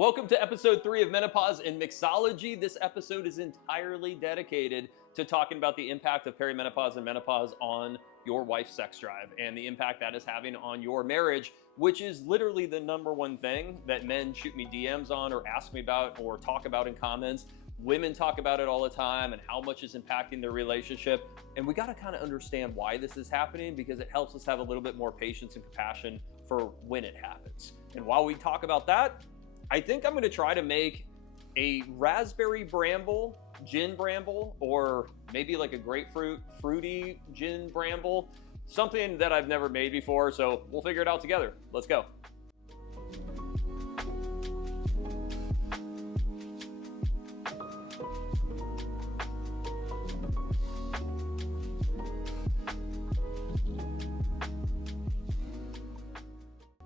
Welcome to episode 3 of Menopause and Mixology. This episode is entirely dedicated to talking about the impact of perimenopause and menopause on your wife's sex drive and the impact that is having on your marriage, which is literally the number one thing that men shoot me DMs on or ask me about or talk about in comments. Women talk about it all the time and how much is impacting their relationship. And we got to kind of understand why this is happening, because it helps us have a little bit more patience and compassion for when it happens. And while we talk about that, I think I'm going to try to make a raspberry bramble, gin bramble, or maybe like a grapefruit fruity gin bramble, something that I've never made before. So we'll figure it out together. Let's go.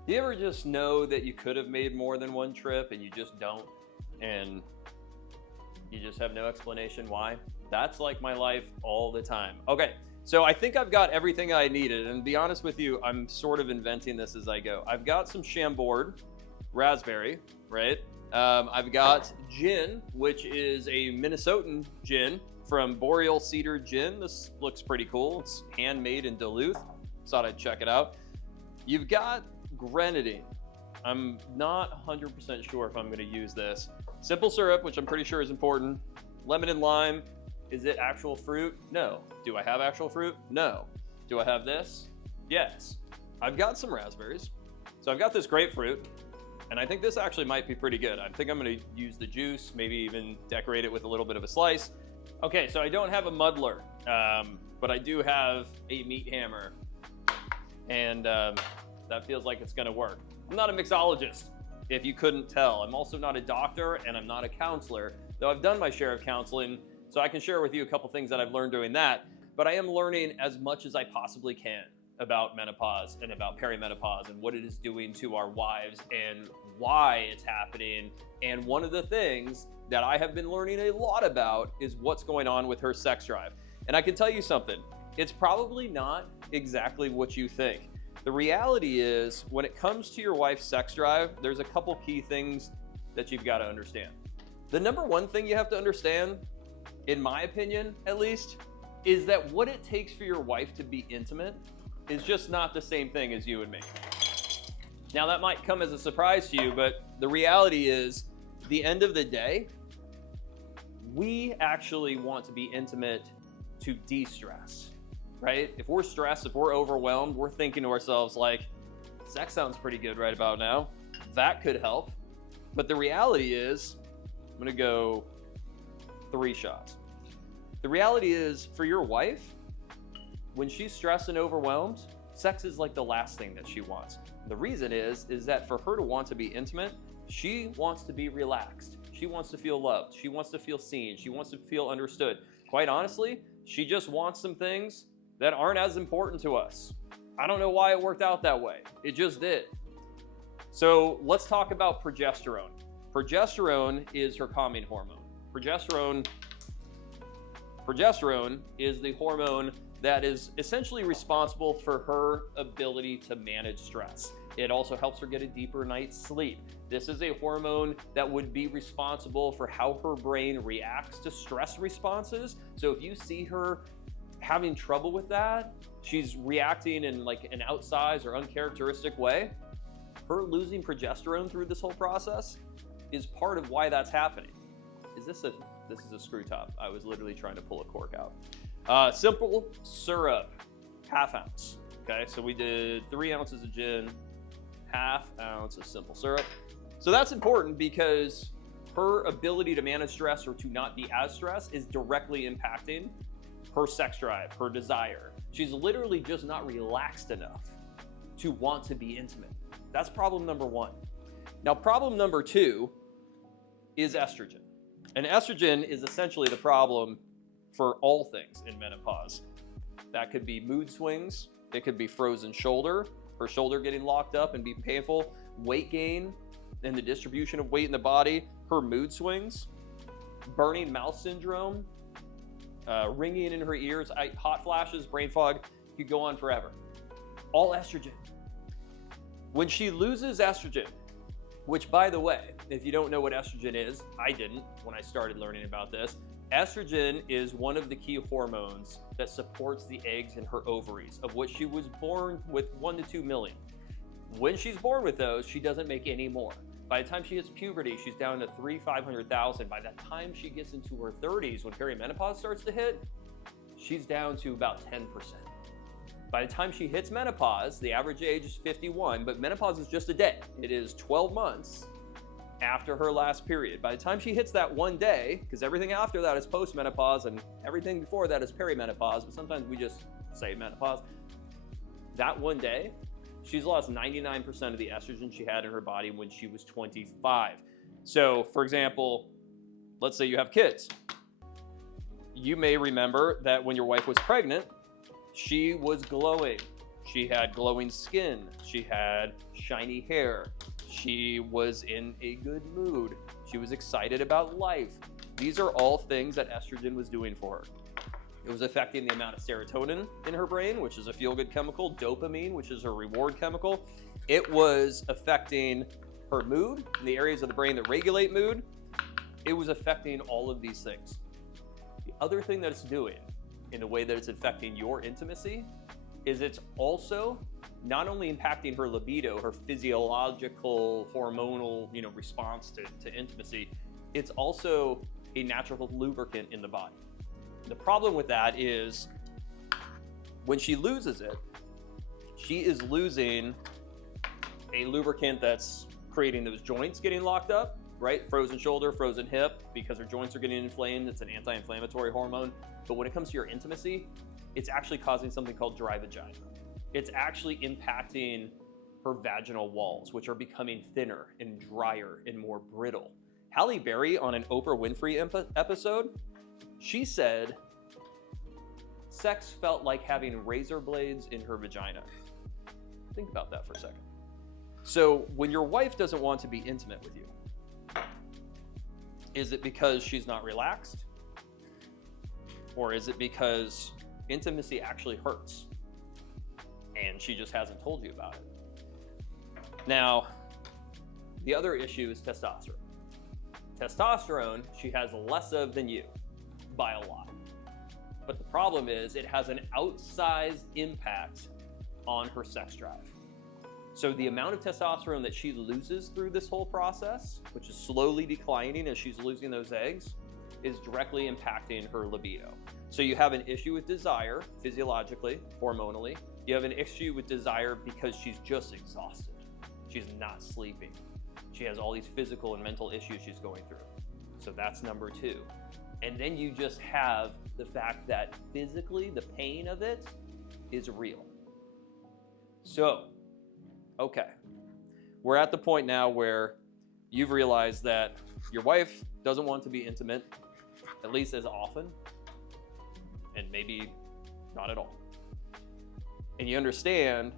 Do you ever just know that you could have made more than one trip and you just don't, and you just have no explanation why? That's like my life all the time. Okay, so I think I've got everything I needed, and to be honest with you, I'm sort of inventing this as I go. I've got some Chambord raspberry, right? I've got gin, which is a Minnesotan gin from Boreal Cedar Gin. This looks pretty cool. It's handmade in Duluth. Thought I'd check it out. You've got grenadine. I'm not 100% sure if I'm going to use this. Simple syrup, which I'm pretty sure is important. Lemon and lime. Is it actual fruit? No. Do I have actual fruit? No. Do I have this? Yes. I've got some raspberries. So I've got this grapefruit, and I think this actually might be pretty good. I think I'm going to use the juice, maybe even decorate it with a little bit of a slice. Okay, so I don't have a muddler, but I do have a meat hammer, and that feels like it's gonna work. I'm not a mixologist, if you couldn't tell. I'm also not a doctor, and I'm not a counselor, though I've done my share of counseling, so I can share with you a couple things that I've learned doing that. But I am learning as much as I possibly can about menopause and about perimenopause and what it is doing to our wives and why it's happening. And one of the things that I have been learning a lot about is what's going on with her sex drive. And I can tell you something, it's probably not exactly what you think. The reality is, when it comes to your wife's sex drive, there's a couple key things that you've got to understand. The number one thing you have to understand, in my opinion at least, is that what it takes for your wife to be intimate is just not the same thing as you and me. Now, that might come as a surprise to you, but the reality is, at the end of the day, we actually want to be intimate to de-stress. Right? If we're stressed, if we're overwhelmed, we're thinking to ourselves like, sex sounds pretty good right about now. That could help. But the reality is, I'm gonna go 3 shots. The reality is, for your wife, when she's stressed and overwhelmed, sex is like the last thing that she wants. The reason is that for her to want to be intimate, she wants to be relaxed. She wants to feel loved. She wants to feel seen. She wants to feel understood. Quite honestly, she just wants some things that aren't as important to us. I don't know why it worked out that way. It just did. So let's talk about progesterone. Progesterone is her calming hormone. Progesterone is the hormone that is essentially responsible for her ability to manage stress. It also helps her get a deeper night's sleep. This is a hormone that would be responsible for how her brain reacts to stress responses. So if you see her having trouble with that, she's reacting in like an outsized or uncharacteristic way, her losing progesterone through this whole process is part of why that's happening. This is a screw top. I was literally trying to pull a cork out. Simple syrup, ½ ounce. Okay, so we did 3 ounces of gin, ½ ounce of simple syrup. So that's important because her ability to manage stress or to not be as stressed is directly impacting her sex drive, her desire. She's literally just not relaxed enough to want to be intimate. That's problem number 1. Now, problem number 2 is estrogen. And estrogen is essentially the problem for all things in menopause. That could be mood swings. It could be frozen shoulder, her shoulder getting locked up and being painful, weight gain and the distribution of weight in the body, her mood swings, burning mouth syndrome, ringing in her ears, hot flashes, brain fog. You could go on forever. All estrogen. When she loses estrogen, which by the way, if you don't know what estrogen is, I didn't when I started learning about this. Estrogen is one of the key hormones that supports the eggs in her ovaries, of which she was born with 1 to 2 million. When she's born with those, she doesn't make any more. By the time she hits puberty, she's down to 500,000. By the time she gets into her 30s, when perimenopause starts to hit, she's down to about 10%. By the time she hits menopause, the average age is 51, but menopause is just a day. It is 12 months after her last period. By the time she hits that one day, because everything after that is postmenopause and everything before that is perimenopause, but sometimes we just say menopause, that one day, she's lost 99% of the estrogen she had in her body when she was 25. So, for example, let's say you have kids. You may remember that when your wife was pregnant, she was glowing. She had glowing skin. She had shiny hair. She was in a good mood. She was excited about life. These are all things that estrogen was doing for her. It was affecting the amount of serotonin in her brain, which is a feel-good chemical, dopamine, which is her reward chemical. It was affecting her mood, the areas of the brain that regulate mood. It was affecting all of these things. The other thing that it's doing in the way that it's affecting your intimacy is it's also not only impacting her libido, her physiological, hormonal, response to intimacy, it's also a natural lubricant in the body. The problem with that is when she loses it, she is losing a lubricant that's creating those joints getting locked up, right? Frozen shoulder, frozen hip, because her joints are getting inflamed. It's an anti-inflammatory hormone. But when it comes to your intimacy, it's actually causing something called dry vagina. It's actually impacting her vaginal walls, which are becoming thinner and drier and more brittle. Halle Berry, on an Oprah Winfrey episode, she said sex felt like having razor blades in her vagina. Think about that for a second. So when your wife doesn't want to be intimate with you, is it because she's not relaxed? Or is it because intimacy actually hurts and she just hasn't told you about it? Now, the other issue is testosterone. Testosterone, she has less of than you by a lot. But the problem is it has an outsized impact on her sex drive. So the amount of testosterone that she loses through this whole process, which is slowly declining as she's losing those eggs, is directly impacting her libido. So you have an issue with desire, physiologically, hormonally. You have an issue with desire because she's just exhausted. She's not sleeping. She has all these physical and mental issues she's going through. So that's number two. And then you just have the fact that physically the pain of it is real. So, okay, we're at the point now where you've realized that your wife doesn't want to be intimate, at least as often, and maybe not at all. And you understand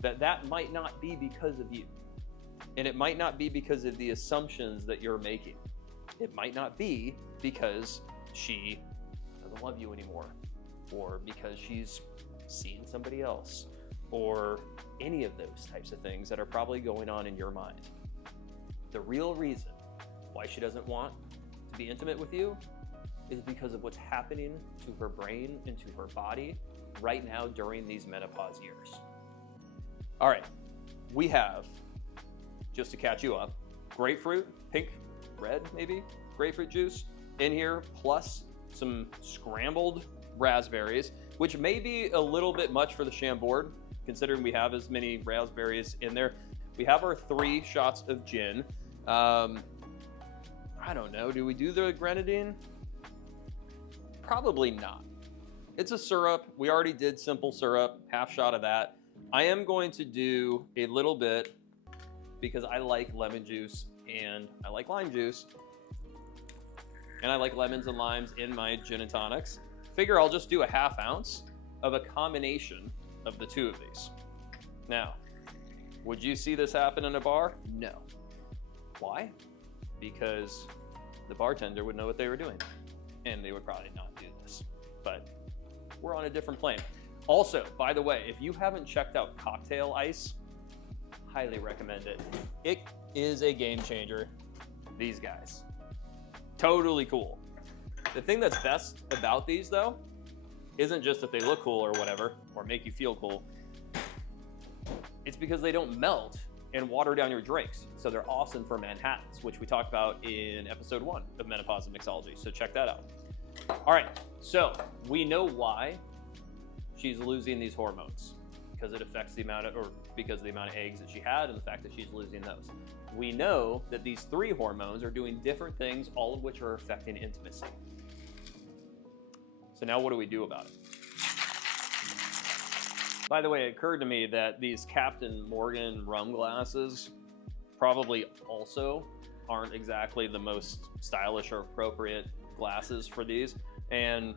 that that might not be because of you. And it might not be because of the assumptions that you're making. It might not be because she doesn't love you anymore, or because she's seen somebody else, or any of those types of things that are probably going on in your mind. The real reason why she doesn't want to be intimate with you is because of what's happening to her brain and to her body right now during these menopause years. All right, we have, just to catch you up, grapefruit, pink, red maybe, grapefruit juice in here, plus some scrambled raspberries, which may be a little bit much for the Chambord, considering we have as many raspberries in there. We have our 3 shots of gin. I don't know, do we do the grenadine? Probably not. It's a syrup. We already did simple syrup, half shot of that. I am going to do a little bit because I like lemon juice and I like lime juice. And I like lemons and limes in my gin and tonics. Figure I'll just do a ½ ounce of a combination of the 2 of these. Now, would you see this happen in a bar? No. Why? Because the bartender would know what they were doing and they would probably not do this, but we're on a different plane. Also, by the way, if you haven't checked out cocktail ice, highly recommend it. It is a game changer. These guys. Totally cool. The thing that's best about these though, isn't just that they look cool or whatever, or make you feel cool. It's because they don't melt and water down your drinks. So they're awesome for Manhattans, which we talked about in episode 1 of Menopause and Mixology. So check that out. All right, so we know why she's losing these hormones, because it affects the amount of, or because of the amount of eggs that she had and the fact that she's losing those. We know that these 3 hormones are doing different things, all of which are affecting intimacy. So now what do we do about it? By the way, it occurred to me that these Captain Morgan rum glasses probably also aren't exactly the most stylish or appropriate glasses for these, and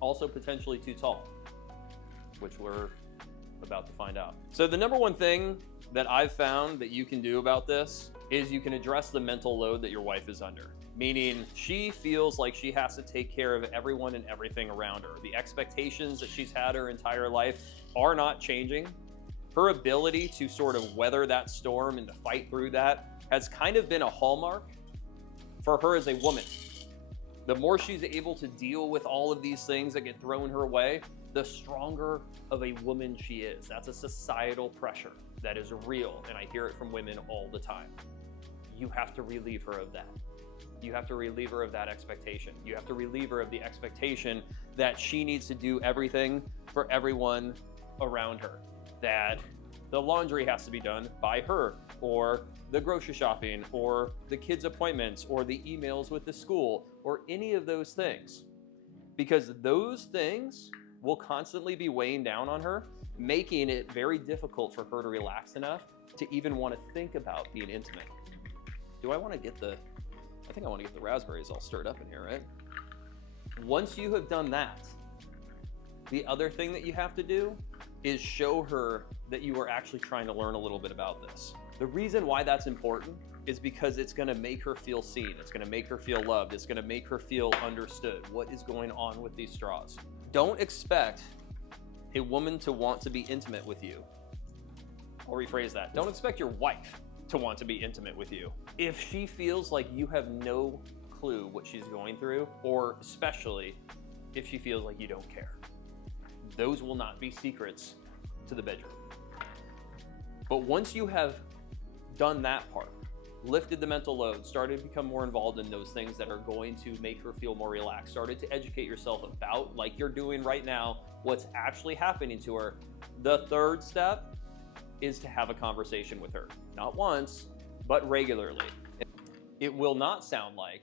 also potentially too tall, which we're about to find out. So the number one thing that I've found that you can do about this is you can address the mental load that your wife is under. Meaning she feels like she has to take care of everyone and everything around her. The expectations that she's had her entire life are not changing. Her ability to sort of weather that storm and to fight through that has kind of been a hallmark for her as a woman. The more she's able to deal with all of these things that get thrown her way, the stronger of a woman she is. That's a societal pressure that is real, and I hear it from women all the time. You have to relieve her of that. You have to relieve her of that expectation. You have to relieve her of the expectation that she needs to do everything for everyone around her. That the laundry has to be done by her, or the grocery shopping, or the kids' appointments, or the emails with the school, or any of those things. Because those things will constantly be weighing down on her, making it very difficult for her to relax enough to even want to think about being intimate. Do I want to get the... I think I want to get the raspberries all stirred up in here, right? Once you have done that, the other thing that you have to do is show her that you are actually trying to learn a little bit about this. The reason why that's important is because it's going to make her feel seen. It's going to make her feel loved. It's going to make her feel understood. What is going on with these straws? Don't expect a woman to want to be intimate with you. I'll rephrase that. Don't expect your wife to want to be intimate with you if she feels like you have no clue what she's going through, or especially if she feels like you don't care. Those will not be secrets to the bedroom. But once you have done that part, lifted the mental load, started to become more involved in those things that are going to make her feel more relaxed, started to educate yourself about, like you're doing right now, what's actually happening to her, the third step is to have a conversation with her. Not once, but regularly. It will not sound like,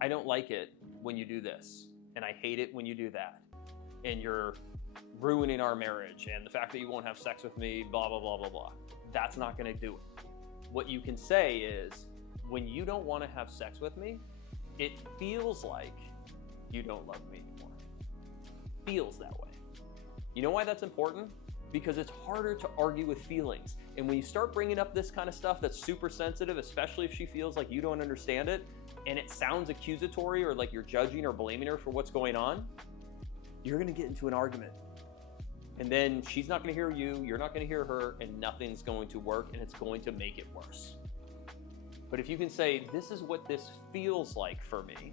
I don't like it when you do this, and I hate it when you do that, and you're ruining our marriage, and the fact that you won't have sex with me, blah, blah, blah, blah, blah. That's not gonna do it. What you can say is, when you don't wanna have sex with me, it feels like you don't love me anymore. Feels that way. You know why that's important? Because it's harder to argue with feelings. And when you start bringing up this kind of stuff that's super sensitive, especially if she feels like you don't understand it, and it sounds accusatory or like you're judging or blaming her for what's going on, you're gonna get into an argument. And then she's not gonna hear you, you're not gonna hear her, and nothing's going to work, and it's going to make it worse. But if you can say, this is what this feels like for me,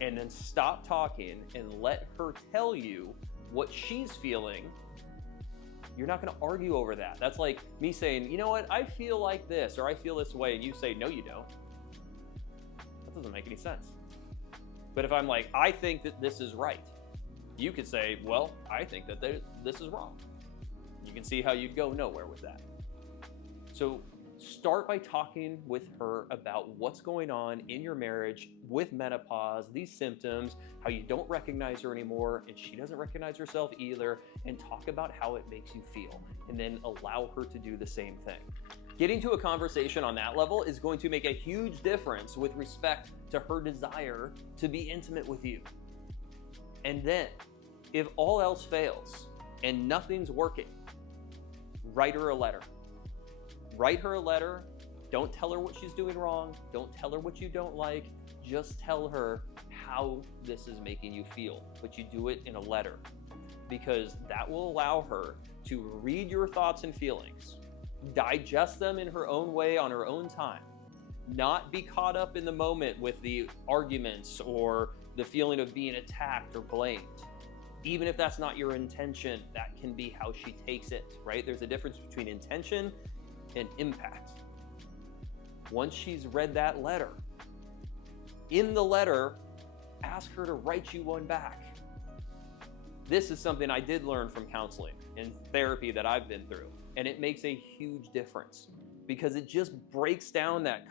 and then stop talking and let her tell you what she's feeling, you're not gonna argue over that. That's like me saying, you know what, I feel like this, or I feel this way, and you say, no, you don't. That doesn't make any sense. But if I'm like, I think that this is right, you could say, well, I think that this is wrong. You can see how you'd go nowhere with that. So start by talking with her about what's going on in your marriage with menopause, these symptoms, how you don't recognize her anymore, and she doesn't recognize herself either, and talk about how it makes you feel, and then allow her to do the same thing. Getting to a conversation on that level is going to make a huge difference with respect to her desire to be intimate with you. And then, if all else fails and nothing's working, write her a letter. Write her a letter. Don't tell her what she's doing wrong. Don't tell her what you don't like. Just tell her how this is making you feel, but you do it in a letter, because that will allow her to read your thoughts and feelings, digest them in her own way on her own time, Not be caught up in the moment with the arguments or the feeling of being attacked or blamed. Even if that's not your intention, that can be how she takes it, right? There's a difference between intention and impact. Once she's read that letter, in the letter, ask her to write you one back. This is something I did learn from counseling and therapy that I've been through, and it makes a huge difference because it just breaks down that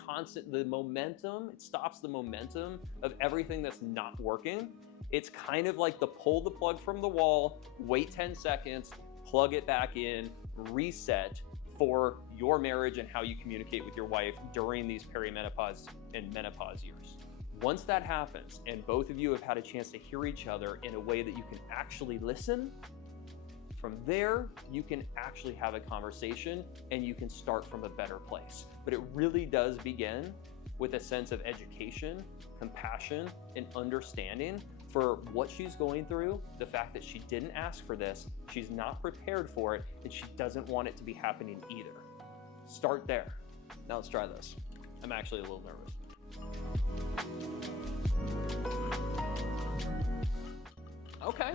the momentum. It stops the momentum of everything that's not working. It's kind of like pull the plug from the wall, wait 10 seconds, plug it back in, reset for your marriage and how you communicate with your wife during these perimenopause and menopause years. Once that happens and both of you have had a chance to hear each other in a way that you can actually listen, from there, you can actually have a conversation and you can start from a better place. But it really does begin with a sense of education, compassion, and understanding for what she's going through, the fact that she didn't ask for this, she's not prepared for it, and she doesn't want it to be happening either. Start there. Now let's try this. I'm actually a little nervous. Okay.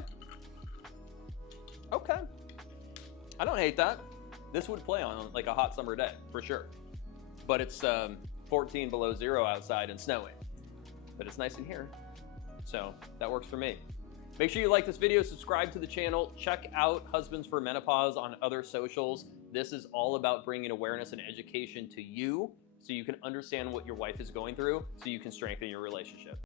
I don't hate that. This would play on like a hot summer day, for sure. But it's 14 below zero outside and snowing. But it's nice in here. So that works for me. Make sure you like this video, subscribe to the channel, check out Husbands for Menopause on other socials. This is all about bringing awareness and education to you so you can understand what your wife is going through so you can strengthen your relationship.